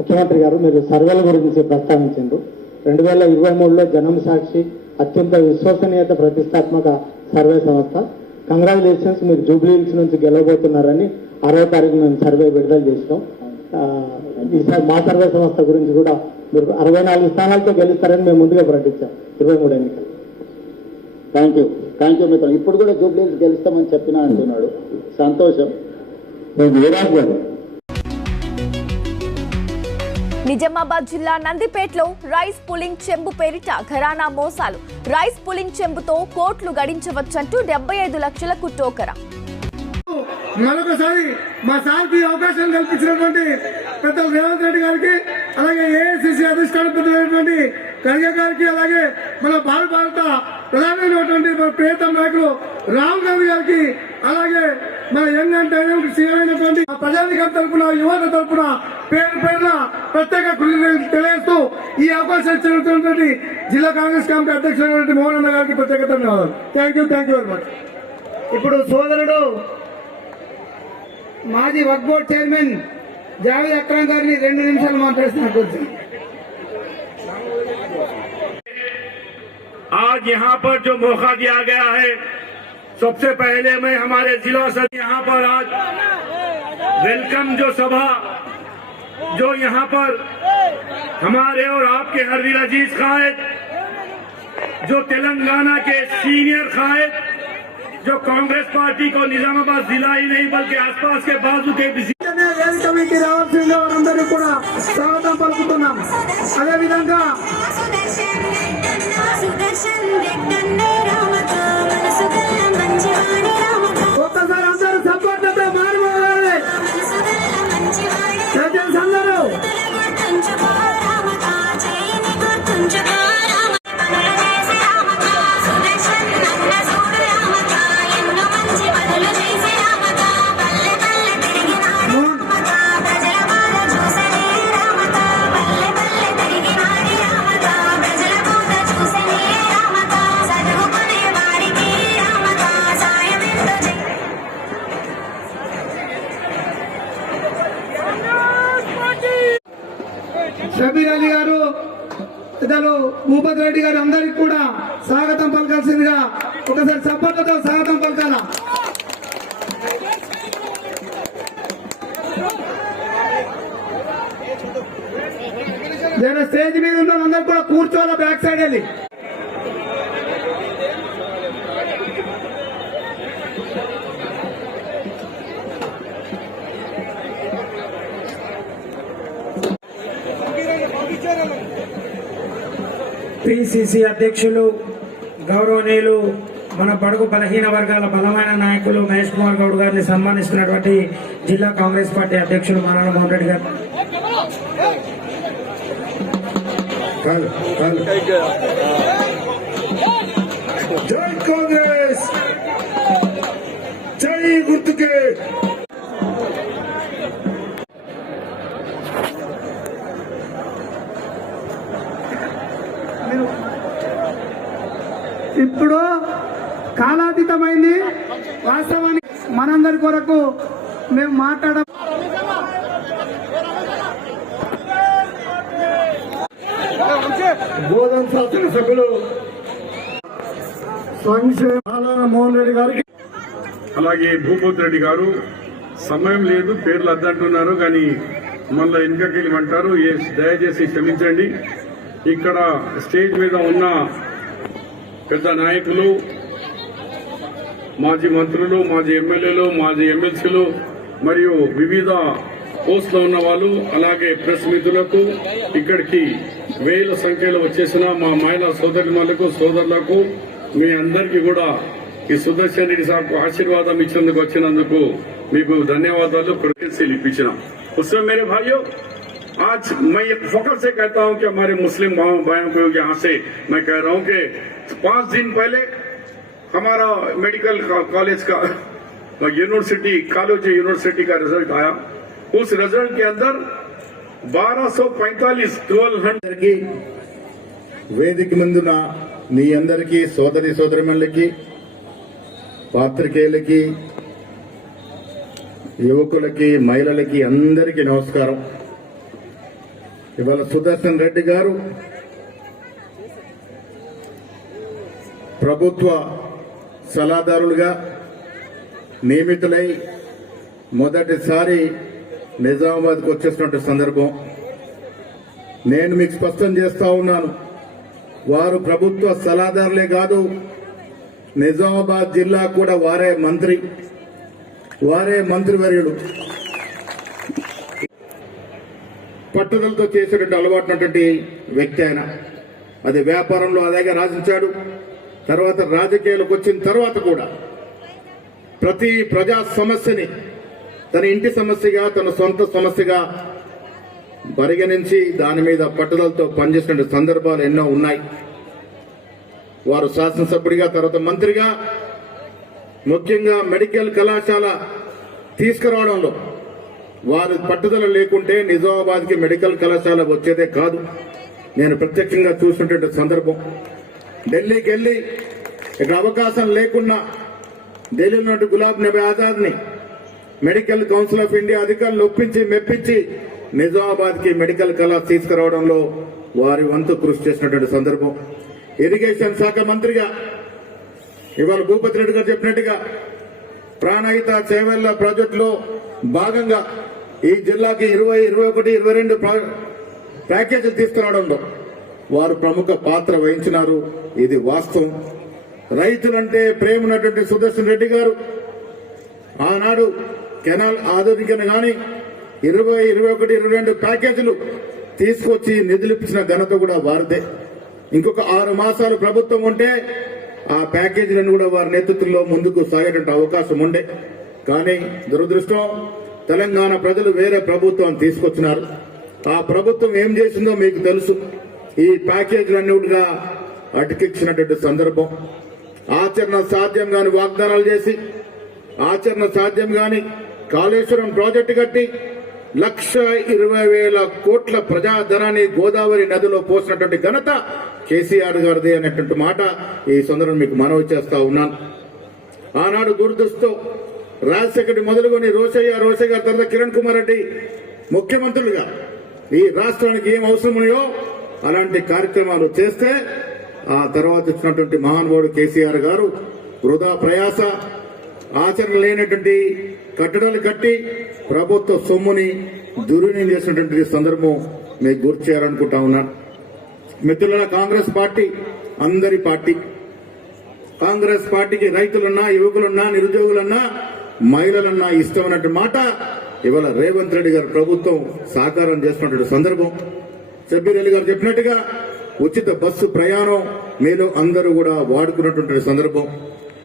ముఖ్యమంత్రి గారు మీరు సర్వేల గురించి ప్రస్తావించారు. 2023లో జనం సాక్షి అత్యంత విశ్వసనీయత ప్రతిష్టాత్మక సర్వే సంస్థ. కంగ్రాచులేషన్స్, మీరు జూబ్లీ హిల్స్ నుంచి గెలవబోతున్నారని 6వ తారీఖు మేము సర్వే విడుదల చేసినాం. ఈసారి మా సర్వే సంస్థ గురించి కూడా మీరు 64 స్థానాలతో గెలుస్తారని మేము ముందుగా ప్రకటించాం 23 ఎన్నికలు. థ్యాంక్ యూ మిత్రులు. ఇప్పుడు కూడా జూబ్లీ హిల్స్ గెలుస్తామని చెప్పినా అంటున్నాడు. సంతోషం. వీరాజ్ గారు. నిజామాబాద్ జిల్లా నందిపేటలో రైస్ పులింగ్ చెంబు పేరిట ఘరానా మోసాలు. రైస్ పులింగ్ చెంబుతో కోట్లు గడించవచ్చంటూ 75 లక్షలకు టోకరా. మరొకసారి మా సార్కి అవకాశం కల్పించినటువంటి పెద్దలు రేవంత్ రెడ్డి గారికి, అలాగే ఏఐసిసి అధిష్టాన పెద్దలైనటువంటి ఖర్గే గారికి, అలాగే మన భారత ప్రధానమైనటువంటి మన ప్రియతమ నాయకులు రాహుల్ గాంధీ గారికి, అలాగే మన యంగ్ అండ్ డైనమిక్ సీఎం అయినటువంటి ప్రజానికం తరఫున, యువత తరఫున పేరు పేరున ప్రత్యేక కృతజ్ఞతలు తెలియజేస్తూ ఈ అవకాశం ఇచ్చినటువంటి జిల్లా కాంగ్రెస్ కమిటీ అధ్యక్షులైనటువంటి మోహన్ అన్న గారికి ప్రత్యేక ధన్యవాదాలు. Thank you very much. ఇప్పుడు సోదరుడు మాజీ వక్ఫ్ బోర్డ్ చైర్మన్ జావేద్ అక్రమ్ గారిని 2 నిమిషాలు మాట్లాడుతున్నారు. आज यहाँ पर जो मौका दिया गया है, सबसे पहले मैं हमारे जिला सदस्य यहाँ पर आज वेलकम जो सभा जो यहाँ पर हमारे और आपके हरवीर अजीज कायद, जो तेलंगाना के सीनियर कायद, जो कांग्रेस पार्टी को निजामाबाद जिला ही नहीं बल्कि आसपास के बाजू के వేదికకి రావాల్సిందిగా వారందరూ కూడా స్వాగతం పలుకుతున్నాం. అదేవిధంగా ఒక్కసారి అందరూ సపోర్ట్లతో మారిపోవాలి. అందరూ షబీర్ అలీ గారు, ఇతను భూపత్ రెడ్డి గారు అందరికి కూడా స్వాగతం పలకాల్సిందిగా ఒకసారి సపోర్ట్లతో స్వాగతం పలకాల. నేను స్టేజ్ మీద ఉన్న అందరు కూడా కూర్చోవాలి, బ్యాక్ సైడ్ వెళ్ళి. పిసిసి అధ్యక్షులు గౌరవనీయులు మన బడుగు బలహీన వర్గాల బలమైన నాయకులు మహేష్ కుమార్ గౌడ్ గారిని సన్మానిస్తున్నటువంటి జిల్లా కాంగ్రెస్ పార్టీ అధ్యక్షులు మానాల మోహన్ రెడ్డి గారు. జై కాంగ్రెస్, జై గుర్తుకే. ఇప్పుడు కాలాతీతమైంది. వాస్తవానికి మనందరి కొరకు మేము మాట్లాడ బోధన శాసనసభ్యులు మోహన్ రెడ్డి గారికి, అలాగే భూపత్ రెడ్డి గారు, సమయం లేదు పేర్లు అద్దంటున్నారు కానీ మళ్ళీ వెనుకకెళ్ళమంటారు, దయచేసి క్షమించండి. ఇక్కడ స్టేజ్ మీద ఉన్న పెద్ద నాయకులు, మాజీ మంత్రులు, మాజీ ఎమ్మెల్యేలు, మాజీ ఎమ్మెల్సీలు మరియు వివిధ పోస్టులో ఉన్న వాళ్ళు, అలాగే ప్రెస్ మిత్రులకు, ఇక్కడికి వేల సంఖ్యలో వచ్చేసిన మా మహిళా సోదరిమణులకు, సోదరులకు, మీ అందరికీ కూడా ఈ సుదర్శన్ రెడ్డి సార్కు ఆశీర్వాదం ఇచ్చేందుకు వచ్చినందుకు మీకు ధన్యవాదాలు, కృతజ్ఞతలు ఇప్పించినాం. उसमें मेरे भाइयों, आज मैं ये फख्र से कहता हूं कि हमारे मुस्लिम भाइयों को यहाँ से मैं कह रहा हूं कि 5 दिन पहले हमारा मेडिकल कॉलेज का यूनिवर्सिटी का रिजल्ट आया. उस रिजल्ट के अंदर 1245 వేదిక ముందున మీ అందరికీ సోదరిమణులకి, పాత్రికేయులకి, యువకులకి, మహిళలకి అందరికీ నమస్కారం. ఇవాళ సుదర్శన్ రెడ్డి గారు ప్రభుత్వ సలహాదారులుగా నియమితులై మొదటిసారి నిజామాబాద్కు వచ్చేసినటువంటి సందర్భం. నేను మీకు స్పష్టం చేస్తా ఉన్నాను, వారు ప్రభుత్వ సలహాదారులే కాదు, నిజామాబాద్ జిల్లా కూడా వారే మంత్రివర్యుడు. పట్టుదలతో చేసేటువంటి అలవాటునటువంటి వ్యక్తి ఆయన. అది వ్యాపారంలో అలాగే రాజించాడు. తర్వాత రాజకీయాలకు వచ్చిన తర్వాత కూడా ప్రతి ప్రజా సమస్యని తన ఇంటి సమస్యగా, తన సొంత సమస్యగా పరిగణించి దాని మీద పట్టుదలతో పనిచేసిన సందర్భాలు ఎన్నో ఉన్నాయి. వారు శాసనసభ్యుడిగా, తర్వాత మంత్రిగా, ముఖ్యంగా మెడికల్ కళాశాల తీసుకురావడంలో వారు పట్టుదల లేకుంటే నిజామాబాద్కి మెడికల్ కళాశాల వచ్చేదే కాదు. నేను ప్రత్యక్షంగా చూసినటువంటి సందర్భం. ఢిల్లీకి వెళ్లి ఇక్కడ అవకాశం లేకున్నా ఢిల్లీలో గులాబ్ నబీ ఆజాద్ని మెడికల్ కౌన్సిల్ ఆఫ్ ఇండియా అధికారులు ఒప్పించి మెప్పించి నిజామాబాద్కి మెడికల్ కళాశాల తీసుకురావడంలో వారి వంతు కృషి చేసినటువంటి సందర్భం. ఇరిగేషన్ శాఖ మంత్రిగా ఇవాళ భూపతి రెడ్డి గారు చెప్పినట్టుగా ప్రాణహిత చేవెళ్ల ప్రాజెక్టులో భాగంగా ఈ జిల్లాకి 20, 21, 22 ప్యాకేజీలు తీసుకురావడంలో వారు ప్రముఖ పాత్ర వహించినారు. ఇది వాస్తవం. రైతులంటే ప్రేమ ఉన్నటువంటి సుదర్శన్ రెడ్డి గారు ఆనాడు కెనాల్ ఆధునికను గాని 20, 21, 22 ప్యాకేజీలు తీసుకొచ్చి నిధులిప్పించిన ఘనత కూడా వారిదే. ఇంకొక 6 మాసాలు ప్రభుత్వం ఉంటే ఆ ప్యాకేజీలను కూడా వారి నేతృత్వంలో ముందుకు సాగేటువంటి అవకాశం ఉండే. కానీ దురదృష్టం, తెలంగాణ ప్రజలు వేరే ప్రభుత్వం తీసుకొచ్చినారు. ఆ ప్రభుత్వం ఏం చేసిందో మీకు తెలుసు. ఈ ప్యాకేజీలన్నీ కూడా అటకెక్కినటువంటి సందర్భం. ఆచరణ సాధ్యం కాని వాగ్దానాలు చేసి, ఆచరణ సాధ్యం కాని కాళేశ్వరం ప్రాజెక్టు కట్టి 1,20,000 కోట్ల ప్రజాధనాన్ని గోదావరి నదిలో పోసినటువంటి ఘనత కేసీఆర్ గారిది అనేటువంటి మాట ఈ సందర్భం మీకు మనవి చేస్తా ఉన్నాను. ఆనాడు దురదృష్టంతో రాజశేఖర్ మొదలుకొని రోషయ్య గారి తర్వాత కిరణ్ కుమార్ రెడ్డి ముఖ్యమంత్రులుగా ఈ రాష్ట్రానికి ఏం అవసరం ఉన్నాయో అలాంటి కార్యక్రమాలు చేస్తే ఆ తర్వాత వచ్చినటువంటి మహానుభావుడు కేసీఆర్ గారు వృధా ప్రయాస, ఆచరణ లేనటువంటి కట్టడాలు కట్టి ప్రభుత్వ సొమ్ముని దుర్వినియోగం చేసినటువంటి సందర్భం మీకు గుర్తు చేయాలనుకుంటా ఉన్నాను. మిత్రుల, కాంగ్రెస్ పార్టీ అందరి పార్టీ. కాంగ్రెస్ పార్టీకి రైతులన్నా, యువకులన్నా, నిరుద్యోగులన్నా, మహిళలన్నా ఇష్టం అన్నట్టు మాట ఇవాళ రేవంత్ రెడ్డి గారు ప్రభుత్వం సాకారం చేస్తున్నటువంటి సందర్భం. షబ్బీర్ అలీ గారు చెప్పినట్టుగా ఉచిత బస్సు ప్రయాణం మీరు అందరూ కూడా వాడుకున్నటువంటి సందర్భం.